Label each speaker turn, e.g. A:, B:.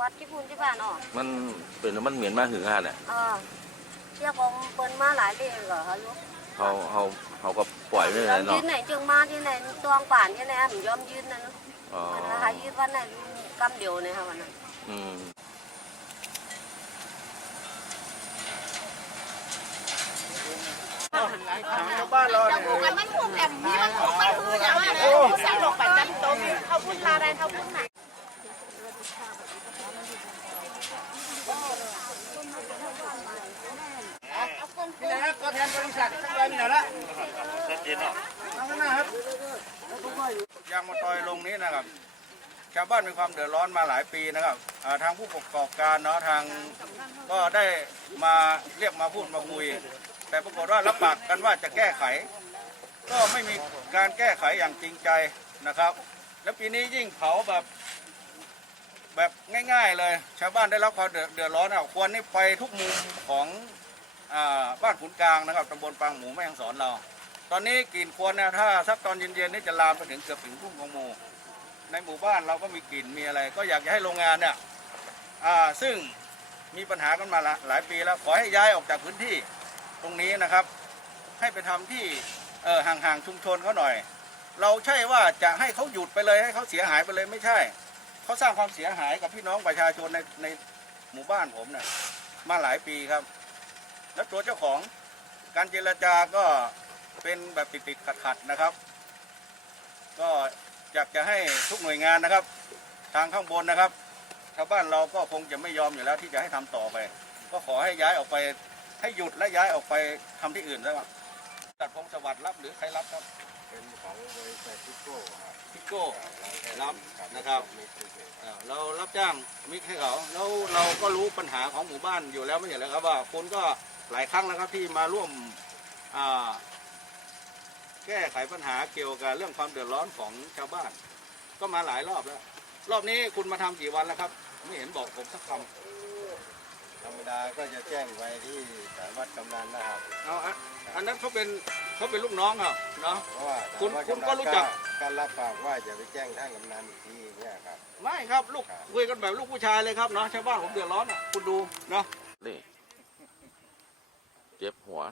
A: วัดที่พูนที่บ้านอ๋อ
B: มันเป็นมันเหม็นมากถึงขนาดเนี่ย
A: เออเที่ยวผมเปิ้นมาหลายเดือนเหรอฮะลูก
B: เขาเขาเขาก็ปล่อยไม่
A: ย
B: ได้
A: อมยื
B: เนาะ
A: นไหนจึงมาที่ไหนตวงป่านที่ไหนผมยอมยืนนั่น
B: อ๋อ
A: มันนะคะยืนวันไหนกำเดียวเนี่ยค่ะวันนั้น
B: อืม
C: บ้านเราเนี่ย
D: มันคงแบบนี้มันคงไม่คืออย่างว่าผู้สร้างหลอกปัจจันโตมีเขาพูดลาได้เขาพูดไหน
C: นี่นะครับ ตัวแทนบริษัททั้งหลายมีหน่อยละทางข้างหน้าครับยางมะตอยลงนี้นะครับชาวบ้านมีความเดือดร้อนมาหลายปีนะครับอ่าทางผู้ประกอบการเนาะทางก็ได้มาเรียกมาพูดมาคุย แต่ปรากฏว่ารับปากกันว่าจะแก้ไข ก็ไม่มีการแก้ไขอย่างจริงใจนะครับ แล้วปีนี้ยิ่งเผาแบบแบบง่าย ๆ เลย ชาวบ้านได้รับความเดือดเดือดร้อนอะควรนี่ไปทุกมุมของอ่า บ้านขุนกลางนะครับตำบลปางหมูแม่งสอนเรา ตอนนี้กลิ่นควนเนี่ยถ้าสักตอนเย็นๆนี่จะลามไปถึงเกือบถึงทุ่งของหมูในหมู่บ้านเราก็มีกลิ่นมีอะไร ก็อยากจะให้โรงงานเนี่ยซึ่งมีปัญหากันมาลหลายปีแล้วขอให้ย้ายออกจากพื้นที่ตรงนี้นะครับ ให้ไปทำที่เออห่างๆชุมชนเขาหน่อย เราใช่ว่าจะให้เขาหยุดไปเลยให้เขาเสียหายไปเลยไม่ใช่เขาสร้างความเสียหายกับพี่น้องประชาชนในในหมู่บ้านผมเนี่ยมาหลายปีครับ แล้วตัวเจ้าของการเจรจาก็เป็นแบบติดๆขัดๆนะครับ ก็อยากจะให้ทุกหน่วยงานนะครับ ทางข้างบนนะครับชาวบ้านเราก็คงจะไม่ยอมอยู่แล้วที่จะให้ทำต่อไป ก็ขอให้ย้ายออกไปให้หยุดและย้ายออกไปทำที่อื่นแล้วตัดพงสวัสดิ์รับหรือใครรับครับ
E: เป็นของบริษัททิโก้ครับ
C: พิโก้รับนะครับอ่าเรารับจ้างมิกให้เขาแล้วเราก็รู้ปัญหาของหมู่บ้านอยู่แล้วไม่ใช่เหรอครับว่าคนก็ หลายครั้งแล้วครับที่มาร่วมอ่าแก้ไขปัญหาเกี่ยวกับเรื่องความเดือดร้อนของชาวบ้าน ก็มาหลายรอบแล้ว รอบนี้คุณมาทำกี่วันแล้วครับ ไม่เห็นบอกผมสักค
E: ธรรมดาก็จะแจ้งไว้ที่สารวัตรกำนันนะครับำ
C: เอาอะอันนั้นเขาเป็นเขาเป็นลูกน้องครับเนาะ
E: เพราะว่า
C: คุณ
E: สาวัต
C: คุณก็รู้จัก
E: การรับปากว่าจะไปแจ้งท่านกำนันอีกทีเนี่ยครับ
C: ไม่ครับลูกคุยกันแบบลูกผู้ชายเลยครับเนาะชาวบ้านผมเดือดร้อนอะคุณดูเนาะ
B: นี่ เจ็บหัว